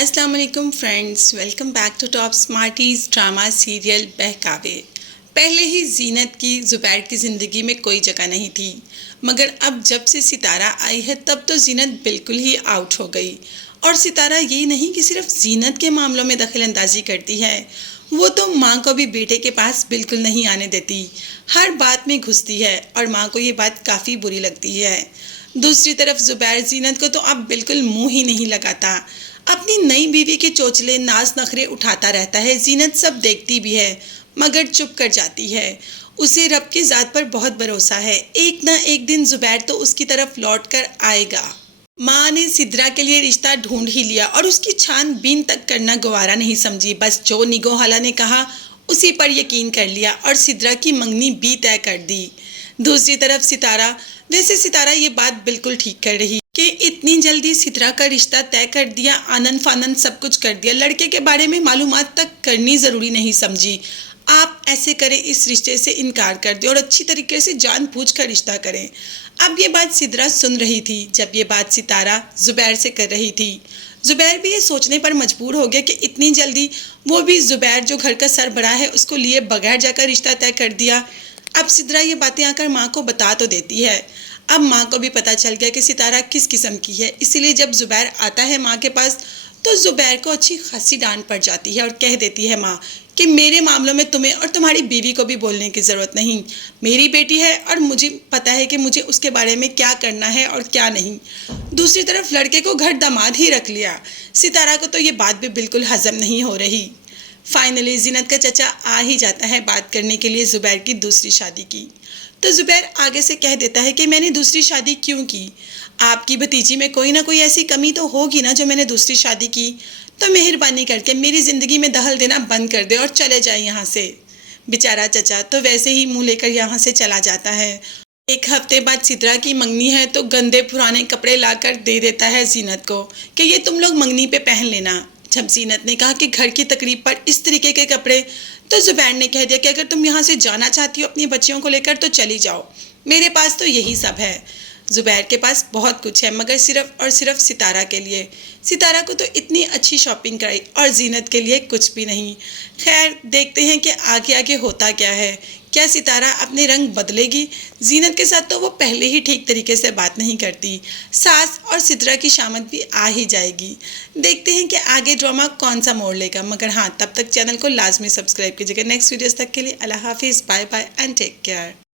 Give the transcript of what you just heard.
अस्सलाम वालेकुम friends, welcome back to top smarties drama serial Behkawe. पहले ही जीनत की ज़ुबैर की ज़िंदगी में कोई जगह नहीं थी, मगर अब जब से सितारा आई है तब तो जीनत बिल्कुल ही आउट हो गई। और सितारा ये नहीं कि सिर्फ जीनत के मामलों में दखल अंदाजी करती है, वो तो माँ को भी बेटे के पास बिल्कुल नहीं आने देती, हर बात में घुसती है और माँ को ये बात काफ़ी बुरी लगती है। दूसरी तरफ ज़ुबैर जीनत को तो अब बिल्कुल मुंह ही नहीं लगाता, अपनी नई बीवी के चोचले नाज नखरे उठाता रहता है। जीनत सब देखती भी है मगर चुप कर जाती है। उसे रब की ज़ात पर बहुत भरोसा है, एक ना एक दिन ज़ुबैर तो उसकी तरफ लौट कर आएगा। माँ ने सिद्रा के लिए रिश्ता ढूंढ ही लिया और उसकी छानबीन तक करना गवारा नहीं समझी। बस जो निगो हाला ने कहा उसी पर यकीन कर लिया और सिद्रा की मंगनी भी तय कर दी। दूसरी तरफ सितारा ये बात बिल्कुल ठीक कर रही कि इतनी जल्दी सिद्रा का रिश्ता तय कर दिया, आनंद फानंद सब कुछ कर दिया, लड़के के बारे में मालूमात तक करनी ज़रूरी नहीं समझी। आप ऐसे करें, इस रिश्ते से इनकार कर दें और अच्छी तरीके से जानबूझ कर रिश्ता करें। अब ये बात सिद्रा सुन रही थी जब ये बात सितारा ज़ुबैर से कर रही थी। ज़ुबैर भी ये सोचने पर मजबूर हो गया कि इतनी जल्दी वो भी ज़ुबैर जो घर का सरबराह है उसको लिए बगैर जाकर रिश्ता तय कर दिया। अब सिद्रा ये बातें आकर माँ को बता तो देती है। अब माँ को भी पता चल गया कि सितारा किस किस्म की है, इसीलिए जब ज़ुबैर आता है माँ के पास तो ज़ुबैर को अच्छी खासी डांट पड़ जाती है और कह देती है माँ कि मेरे मामलों में तुम्हें और तुम्हारी बीवी को भी बोलने की ज़रूरत नहीं। मेरी बेटी है और मुझे पता है कि मुझे उसके बारे में क्या करना है और क्या नहीं। दूसरी तरफ लड़के को घर दामाद ही रख लिया। सितारा को तो ये बात भी बिल्कुल हजम नहीं हो रही। फाइनली जीनत का चचा आ ही जाता है बात करने के लिए ज़ुबैर की दूसरी शादी की। तो ज़ुबैर आगे से कह देता है कि मैंने दूसरी शादी क्यों की, आपकी भतीजी में कोई ना कोई ऐसी कमी तो होगी ना जो मैंने दूसरी शादी की, तो मेहरबानी करके मेरी ज़िंदगी में दखल देना बंद कर दे और चले जाए यहाँ से। बेचारा चचा तो वैसे ही मुँह लेकर यहाँ से चला जाता है। एक हफ्ते बाद सिद्रा की मंगनी है तो गंदे पुराने कपड़े लाकर दे देता है जीनत को कि ये तुम लोग मंगनी पे पहन लेना। जब जीनत ने कहा कि घर की तकरीब पर इस तरीके के कपड़े, तो ज़ुबैर ने कह दिया कि अगर तुम यहाँ से जाना चाहती हो अपनी बच्चियों को लेकर तो चली जाओ, मेरे पास तो यही सब है। ज़ुबैर के पास बहुत कुछ है मगर सिर्फ और सिर्फ सितारा के लिए। सितारा को तो इतनी अच्छी शॉपिंग कराई और जीनत के लिए कुछ भी नहीं। खैर देखते हैं कि आगे आगे होता क्या है। क्या सितारा अपने रंग बदलेगी? जीनत के साथ तो वो पहले ही ठीक तरीके से बात नहीं करती, सास और सितारा की शामत भी आ ही जाएगी। देखते हैं कि आगे ड्रामा कौन सा मोड़ लेगा। मगर हाँ, तब तक चैनल को लाजमी सब्सक्राइब कीजिएगा। नेक्स्ट वीडियोस तक के लिए अल्लाह हाफिज़, bye bye and take care.